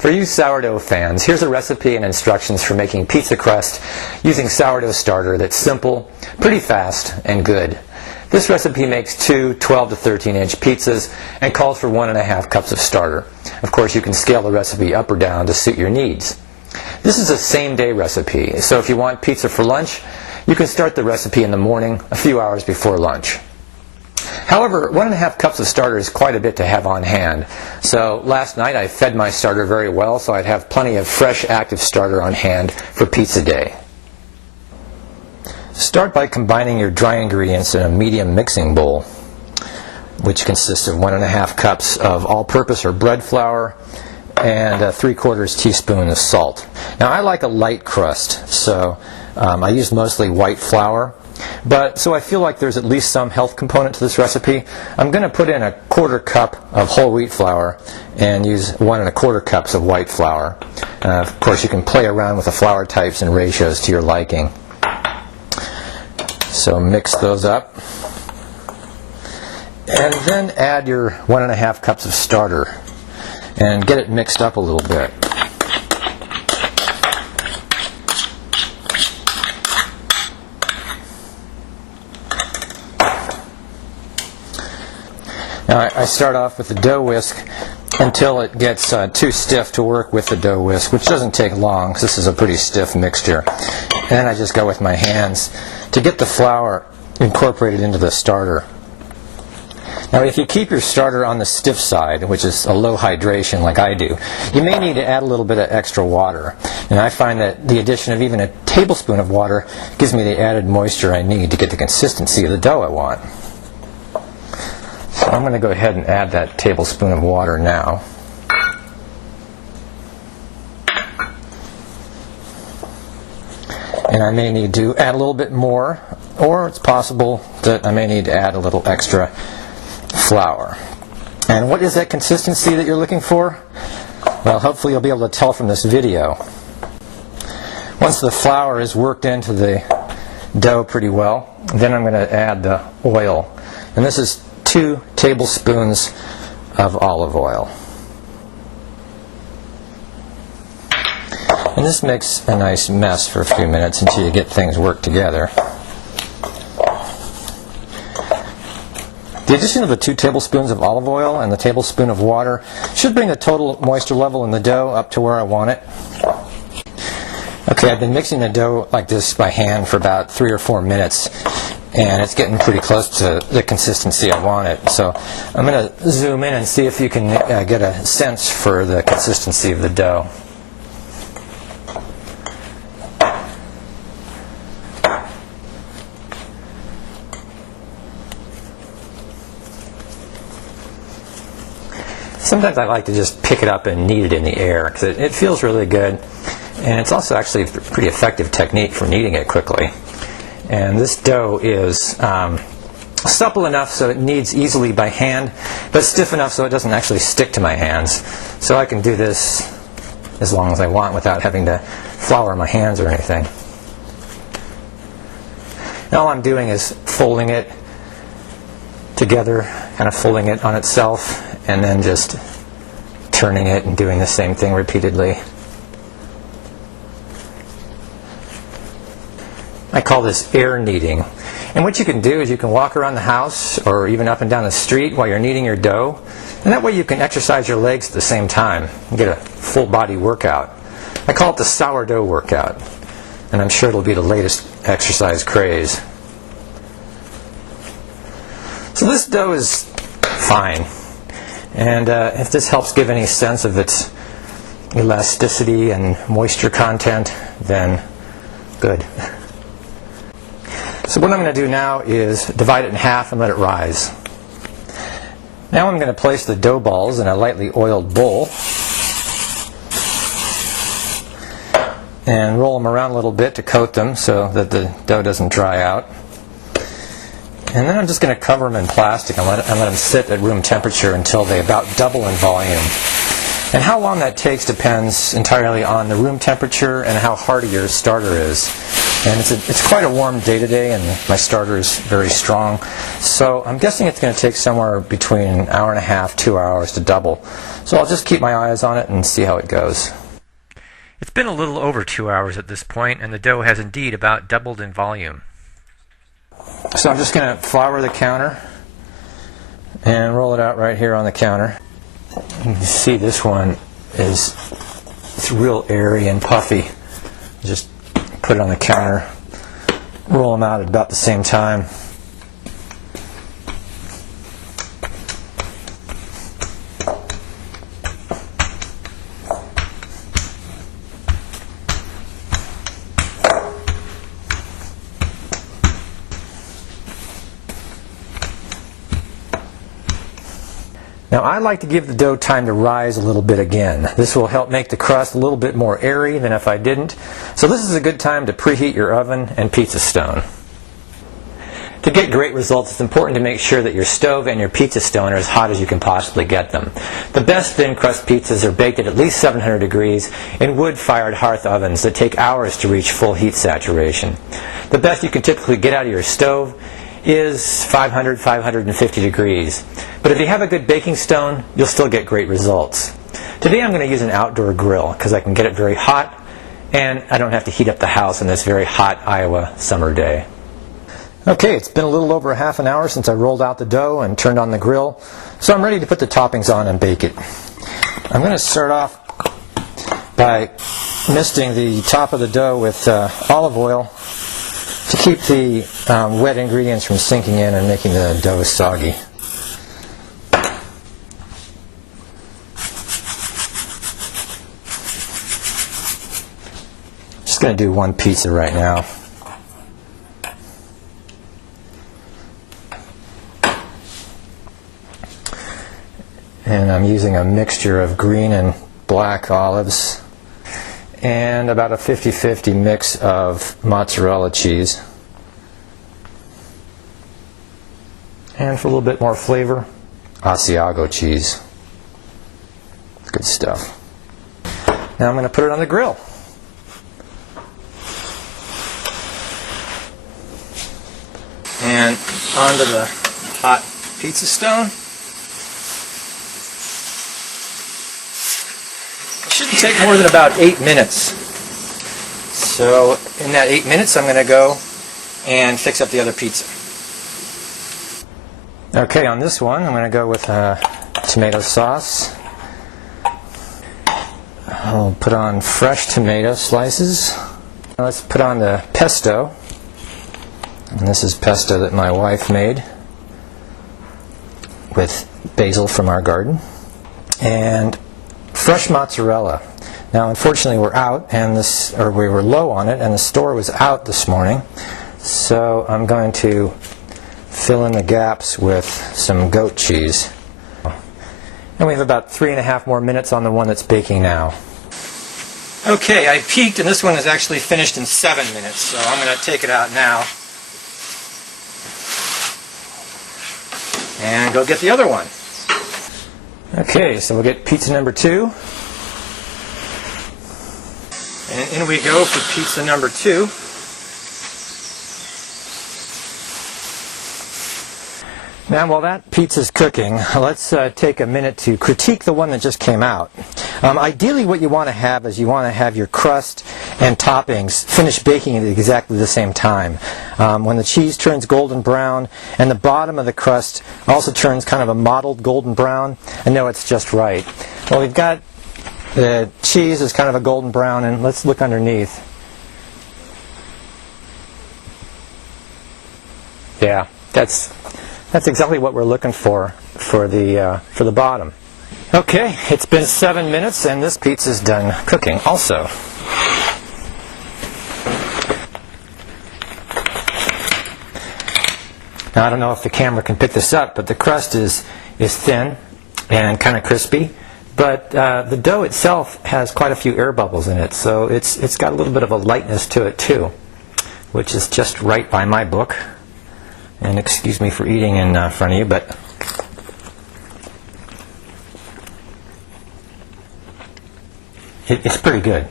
For you sourdough fans, here's a recipe and instructions for making pizza crust using sourdough starter that's simple, pretty fast, and good. This recipe makes two 12 to 13 inch pizzas and calls for 1.5 cups of starter. Of course, you can scale the recipe up or down to suit your needs. This is a same-day recipe, so if you want pizza for lunch, you can start the recipe in the morning, a few hours before lunch. However, 1.5 cups of starter is quite a bit to have on hand. So last night I fed my starter very well, so I'd have plenty of fresh active starter on hand for pizza day. Start by combining your dry ingredients in a medium mixing bowl, which consists of 1.5 cups of all-purpose or bread flour and 3/4 teaspoon of salt. Now I like a light crust, so I use mostly white flour. But so I feel like there's at least some health component to this recipe. I'm going to put in 1/4 cup of whole wheat flour and use 1.25 cups of white flour. Of course, you can play around with the flour types and ratios to your liking. So mix those up. And then add your 1.5 cups of starter and get it mixed up a little bit. Now I start off with the dough whisk until it gets too stiff to work with the dough whisk, which doesn't take long because this is a pretty stiff mixture. And then I just go with my hands to get the flour incorporated into the starter. Now if you keep your starter on the stiff side, which is a low hydration like I do, you may need to add a little bit of extra water. And I find that the addition of even a tablespoon of water gives me the added moisture I need to get the consistency of the dough I want. So I'm going to go ahead and add that tablespoon of water now. And I may need to add a little bit more, or it's possible that I may need to add a little extra flour. And what is that consistency that you're looking for? Well, hopefully you'll be able to tell from this video. Once the flour is worked into the dough pretty well, then I'm going to add the oil. And this is 2 tablespoons of olive oil. And this makes a nice mess for a few minutes until you get things worked together. The addition of the 2 tablespoons of olive oil and the tablespoon of water should bring the total moisture level in the dough up to where I want it. Okay, I've been mixing the dough like this by hand for about 3 or 4 minutes, and it's getting pretty close to the consistency I want it. So I'm going to zoom in and see if you can get a sense for the consistency of the dough. Sometimes I like to just pick it up and knead it in the air because it feels really good, and it's also actually a pretty effective technique for kneading it quickly. And this dough is supple enough so it kneads easily by hand, but stiff enough so it doesn't actually stick to my hands. So I can do this as long as I want without having to flour my hands or anything. And all I'm doing is folding it together, kind of folding it on itself, and then just turning it and doing the same thing repeatedly. I call this air kneading. And what you can do is you can walk around the house or even up and down the street while you're kneading your dough. And that way you can exercise your legs at the same time and get a full body workout. I call it the sourdough workout. And I'm sure it'll be the latest exercise craze. So this dough is fine. And if this helps give any sense of its elasticity and moisture content, then good. So what I'm going to do now is divide it in half and let it rise. Now I'm going to place the dough balls in a lightly oiled bowl and roll them around a little bit to coat them so that the dough doesn't dry out. And then I'm just going to cover them in plastic and let them sit at room temperature until they about double in volume. And how long that takes depends entirely on the room temperature and how hearty your starter is. And it's quite a warm day today, and my starter is very strong. So I'm guessing it's going to take somewhere between an hour and a half, 2 hours to double. So I'll just keep my eyes on it and see how it goes. It's been a little over 2 hours at this point, and the dough has indeed about doubled in volume. So I'm just going to flour the counter and roll it out right here on the counter. You can see this one it's real airy and puffy. Just put it on the counter, roll them out at about the same time. Now I like to give the dough time to rise a little bit again. This will help make the crust a little bit more airy than if I didn't. So this is a good time to preheat your oven and pizza stone. To get great results, it's important to make sure that your stove and your pizza stone are as hot as you can possibly get them. The best thin crust pizzas are baked at least 700 degrees in wood-fired hearth ovens that take hours to reach full heat saturation. The best you can typically get out of your stove is 500, 550 degrees. But if you have a good baking stone, you'll still get great results. Today I'm going to use an outdoor grill because I can get it very hot and I don't have to heat up the house on this very hot Iowa summer day. Okay, it's been a little over half an hour since I rolled out the dough and turned on the grill, so I'm ready to put the toppings on and bake it. I'm going to start off by misting the top of the dough with olive oil to keep the wet ingredients from sinking in and making the dough soggy. Just going to do one pizza right now. And I'm using a mixture of green and black olives and about a 50-50 mix of mozzarella cheese. And for a little bit more flavor, Asiago cheese. Good stuff. Now I'm going to put it on the grill. And onto the hot pizza stone. Shouldn't take more than about 8 minutes. So in that 8 minutes I'm going to go and fix up the other pizza. Okay, on this one I'm going to go with tomato sauce. I'll put on fresh tomato slices. Now let's put on the pesto. And this is pesto that my wife made with basil from our garden. And fresh mozzarella. Now, unfortunately, we're out, and we were low on it, and the store was out this morning. So I'm going to fill in the gaps with some goat cheese. And we have about 3.5 more minutes on the one that's baking now. Okay, I peeked, and this one is actually finished in 7 minutes. So I'm going to take it out now and go get the other one. Okay, so we'll get pizza number 2. And in we go for pizza number 2. Now while that pizza's cooking, let's take a minute to critique the one that just came out. Ideally what you want to have is you want to have your crust and toppings finish baking at exactly the same time. When the cheese turns golden brown and the bottom of the crust also turns kind of a mottled golden brown, I know it's just right. Well, we've got the cheese is kind of a golden brown, and let's look underneath. Yeah, that's exactly what we're looking for the bottom. Okay, it's been 7 minutes and this pizza's done cooking also. Now I don't know if the camera can pick this up, but the crust is thin and kind of crispy. But the dough itself has quite a few air bubbles in it, so it's got a little bit of a lightness to it too, which is just right by my book. And excuse me for eating in front of you, but it's pretty good.